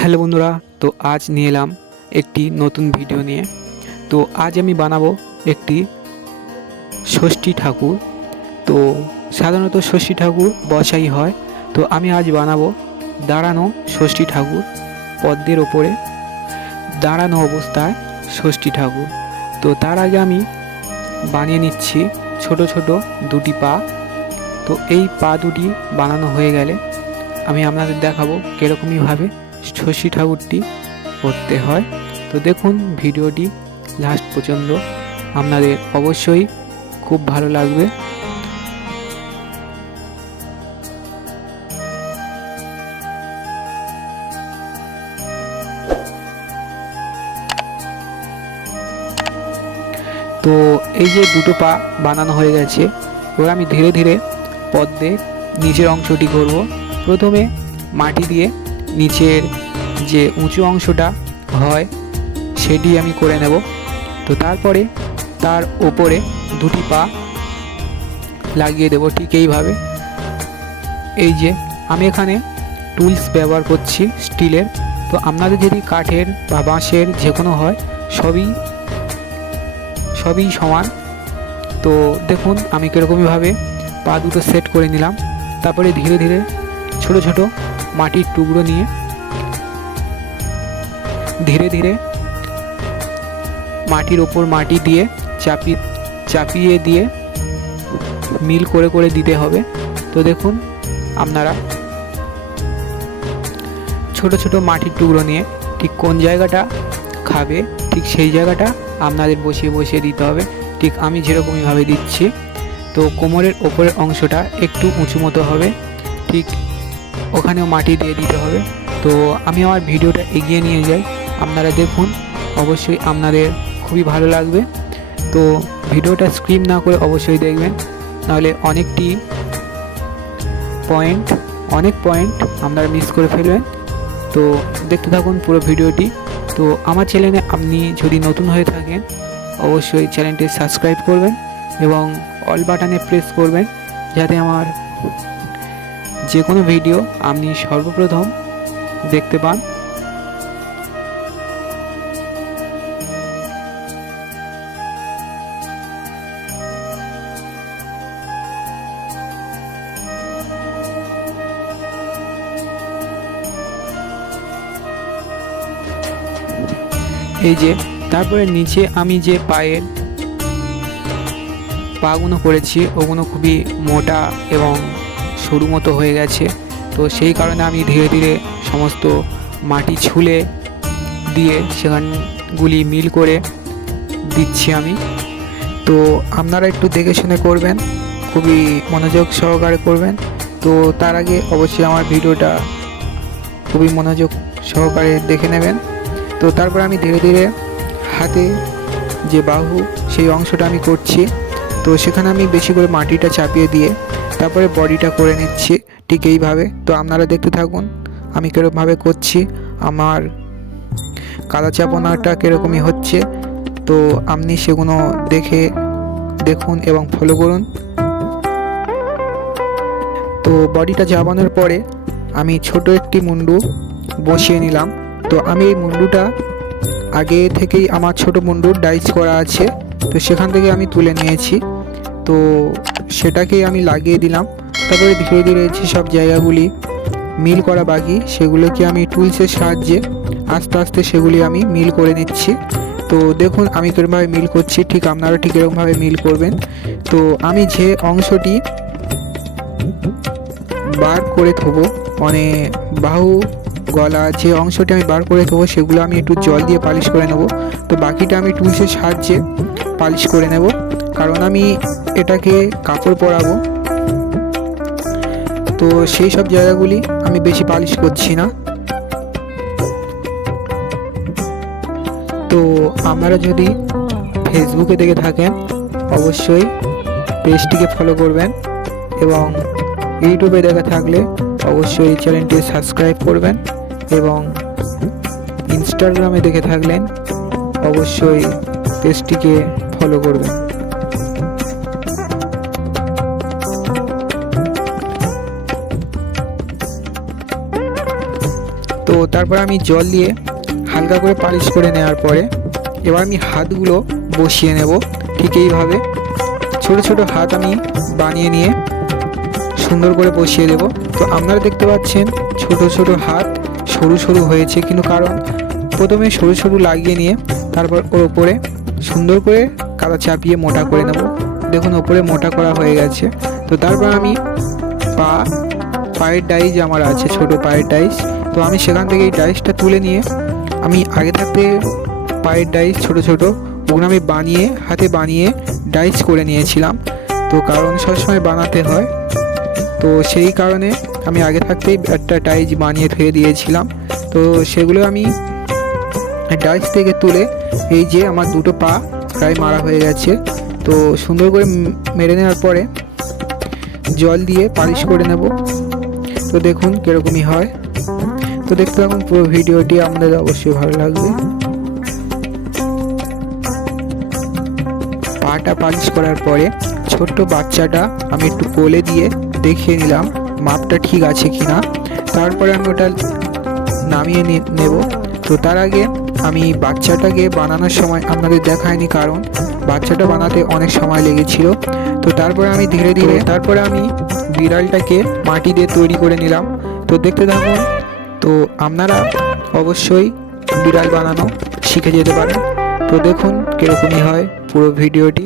Hello বন্ধুরা, তো আজ নিয়ে এলাম একটি নতুন ভিডিও নিয়ে। তো আজ আমি বানাবো একটি ষষ্ঠী ঠাকুর। তো সাধারণত ষষ্ঠী ঠাকুর বসাই হয়। তো আমি আজ বানাবো দাঁড়ানো ষষ্ঠী ঠাকুর পদ্মের ওপরে। দাঁড়ানো অবস্থায় ষষ্ঠী ঠাকুর। তো তার আগে আমি বানিয়ে নিচ্ছি ছোট ছোট দুটি পা। তো এই পা দুটি বানানো হয়ে গেলে আমি আপনাদের দেখাবো কীরকমইভাবে ষষ্ঠী ঠাকুরটি করতে হয়। তো দেখুন, ভিডিওটি লাস্ট পর্যন্ত। আপনাদের অবশ্যই খুব ভালো লাগবে। তো এই যে দুটো পা বানানো হয়ে গেছে, এবার আমি ধীরে ধীরে পদ্মে নিচের অংশটি করব। প্রথমে মাটি দিয়ে নিচের যে উঁচু অংশটা হয়, সেটি আমি করে নেব। তো তারপরে তার ওপরে দুটি পা লাগিয়ে দেব ঠিক এইভাবে। এই যে আমি এখানে টুলস ব্যবহার করছি স্টিলের। তো আপনাদের যদি কাঠের বা বাঁশের যে কোনো হয়, সবই সবই সমান। তো দেখুন আমি কীরকমইভাবে পা দুটো সেট করে নিলাম। তারপরে ধীরে ধীরে ছোট ছোট মাটির টুকরো নিয়ে। ধীরে ধীরে মাটির ওপর মাটি দিয়ে চাপি, চাপিয়ে দিয়ে মিল করে করে দিতে হবে। তো দেখুন, আপনারা ছোট ছোট মাটির টুকরো নিয়ে ঠিক কোন জায়গাটা খাবে, ঠিক সেই জায়গাটা আপনাদের বসিয়ে বসিয়ে দিতে হবে। ঠিক আমি যেরকমইভাবে দিচ্ছি, তো কোমরের ওপরের অংশটা একটু উঁচু মতো হবে। ঠিক ওখানেও মাটি দিয়ে দিতে হবে। তো আমি আমার ভিডিওটা এগিয়ে নিয়ে যাই। আপনারা দেখুন, অবশ্যই আপনাদের খুবই ভালো লাগবে। তো ভিডিওটা স্ক্রিম না করে অবশ্যই দেখবেন। নাহলে অনেকটি পয়েন্ট, অনেক পয়েন্ট আপনারা মিস করে ফেলবেন। তো দেখতে থাকুন পুরো ভিডিওটি। তো আমার চ্যানেলে আপনি যদি নতুন হয়ে থাকেন, অবশ্যই চ্যানেলটি সাবস্ক্রাইব করবেন এবং অল বাটনে প্রেস করবেন, যাতে আমার যে কোনো ভিডিও আপনি সর্বপ্রথম দেখতে পান। এই যে, তারপরে নিচে আমি যে পায়ের পাগুলো করেছি, ওগুলো খুবই মোটা এবং সরু মতো হয়ে গেছে। তো সেই কারণে আমি ধীরে ধীরে সমস্ত মাটি ছুলে দিয়ে সেখানগুলি মিল করে দিচ্ছি আমি। তো আপনারা একটু দেখে শুনে করবেন, খুবই মনোযোগ সহকারে করবেন। তো তার আগে অবশ্যই আমার ভিডিওটা খুবই মনোযোগ সহকারে দেখে নেবেন। তো তারপর আমি ধীরে ধীরে হাতে যে বাহু, সেই অংশটা আমি করছি। তো সেখানে আমি বেশি করে মাটিটা চাপিয়ে দিয়ে তারপরে বডিটা করে নিচ্ছি, ঠিক এইভাবে। তো আপনারা দেখতে থাকুন, আমি কীরকমভাবে করছি, আমার কাদা চাপনাটা কীরকমই হচ্ছে। তো আপনি সেগুলো দেখে দেখুন এবং ফলো করুন। তো বডিটা চাপানোর পরে আমি ছোট একটি মুন্ডু বসিয়ে নিলাম। তো আমি এই মুন্ডুটা আগে থেকেই আমার ছোট মুন্ডুর ডাইস করা আছে। তো সেখান থেকে আমি তুলে নিয়েছি। তো সেটাকেই আমি লাগিয়ে দিলাম। তারপরে ধীরে ধীরে যেসব জায়গাগুলি মিল করা বাকি, সেগুলোকে আমি টুলসের সাহায্যে আস্তে আস্তে সেগুলি আমি মিল করে নিচ্ছি। তো দেখুন, আমি কীরকমভাবে মিল করছি, ঠিক আপনারা ঠিক এরকমভাবে মিল করবেন। তো আমি যে অংশটি বার করে থবো মানে বাহু, গলা, যে অংশটি আমি বার করে দেবো সেগুলো আমি একটু জল দিয়ে পালিশ করে নেব। তো বাকিটা আমি টুলসের সাহায্যে পালিশ করে নেব। কারণ আমি এটাকে কাপড় পরাবো। তো সেই সব জায়গাগুলি আমি বেশি পালিশ করছি না। তো আপনারা যদি ফেসবুকে দেখে থাকেন, অবশ্যই পেজটিকে ফলো করবেন এবং ইউটিউবে দেখা থাকলে অবশ্যই চ্যানেলটি সাবস্ক্রাইব করবেন এবং ইনস্টাগ্রামে দেখে থাকলেন, অবশ্যই পেজটিকে ফলো করবেন। তারপর আমি জল দিয়ে হালকা করে পালিশ করে নেওয়ার পরে এবার আমি হাতগুলো বসিয়ে নেব ঠিক এইভাবে। ছোট ছোট হাত আমি বানিয়ে নিয়ে সুন্দর করে বসিয়ে দেব। তো আপনারা দেখতে পাচ্ছেন ছোট ছোট হাত সরু সরু হয়েছে কিন্তু কারণ প্রথমে সরু সরু লাগিয়ে নিয়ে তারপর ওর ওপরে সুন্দর করে কাদা চাপিয়ে মোটা করে নেব। দেখুন ওপরে মোটা করা হয়ে গেছে। তো তারপর আমি পা, পায়ের ডাইস আমার আছে, ছোট পায়ের ডাইস তো আমি সেখান থেকে এই ডাইসটা তুলে নিয়ে আমি আগে থাকতে পায়ের ডাইস ছোট ছোট, ওগুলো আমি বানিয়ে, হাতে বানিয়ে ডাইস করে নিয়েছিলাম। তো কারণ সবসময় বানাতে হয়। তো সেই কারণে আমি আগে থাকতেই একটা ডাইস বানিয়ে ধুয়ে দিয়েছিলাম। তো সেগুলো আমি ডাইস থেকে তুলে এই যে আমার দুটো পা প্রায় মারা হয়ে গেছে। তো সুন্দর করে মেরে নেওয়ার পরে জল দিয়ে পালিশ করে নেব। তো দেখুন কীরকমই হয়। তো দেখতে থাকুন, পুরো ভিডিওটি আপনাদের অবশ্যই ভালো লাগবে। পাটা পালিশ করার পরে ছোট্ট বাচ্চাটা আমি একটু কোলে দিয়ে দেখিয়ে নিলাম, মাপটা ঠিক আছে কি না তারপরে আমি ওটা নামিয়ে নেব। তো তার আগে আমি বাচ্চাটাকে বানানোর সময় আপনাদের দেখায়নি কারণ বাচ্চাটা বানাতে অনেক সময় লেগেছিল। তো তারপরে আমি ধীরে ধীরে, তারপরে আমি বিড়ালটাকে মাটি দিয়ে তৈরি করে নিলাম। তো দেখতে থাকুন তো আপনারা অবশ্যই বিড়াল বানানো শিখে যেতে পারেন। তো দেখুন কীরকমই হয় পুরো ভিডিওটি।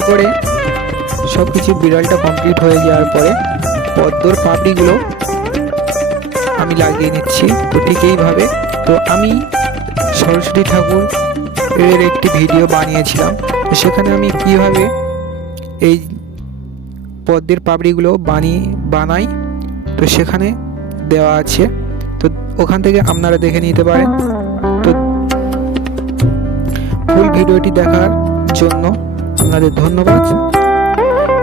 তারপরে সব কিছু বিড়ালটা কমপ্লিট হয়ে যাওয়ার পরে পদ্মর পাপড়িগুলো আমি লাগিয়ে নিচ্ছি। তো ঠিক এইভাবে। তো আমি সরস্বতী ঠাকুর এর একটি ভিডিও বানিয়েছিলাম। সেখানে আমি কীভাবে এই পদ্মের পাপড়িগুলো বানিয়ে, বানাই, তো সেখানে দেওয়া আছে। তো ওখান থেকে আপনারা দেখে নিতে পারেন। তো ফুল ভিডিওটি দেখার জন্য আপনাদের ধন্যবাদ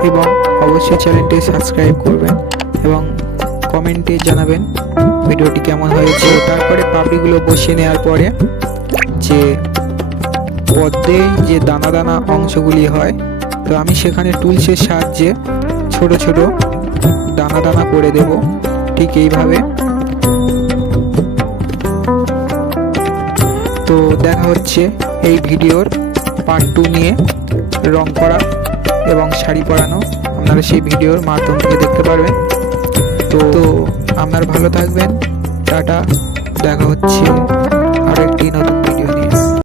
এবং অবশ্যই চ্যানেলটি সাবস্ক্রাইব করবেন এবং কমেন্টে জানাবেন ভিডিওটি কেমন হয়েছে। তারপরে পাপড়িগুলো বসিয়ে নেওয়ার পরে যে পদ্মে যে দানা দানা অংশগুলি হয়, তো আমি সেখানে টুলসের সাহায্যে ছোট ছোট দানা দানা করে দেব। ঠিক এইভাবে। তো দেখা হচ্ছে এই ভিডিওর পার্ট টু নিয়ে। রং করা এবং শাড়ি পরানো আপনারা সেই ভিডিওর মাধ্যম থেকে দেখতে পারবেন। তো আপনার ভালো থাকবেন। টাটা। দেখা হচ্ছে আরও একটি নতুন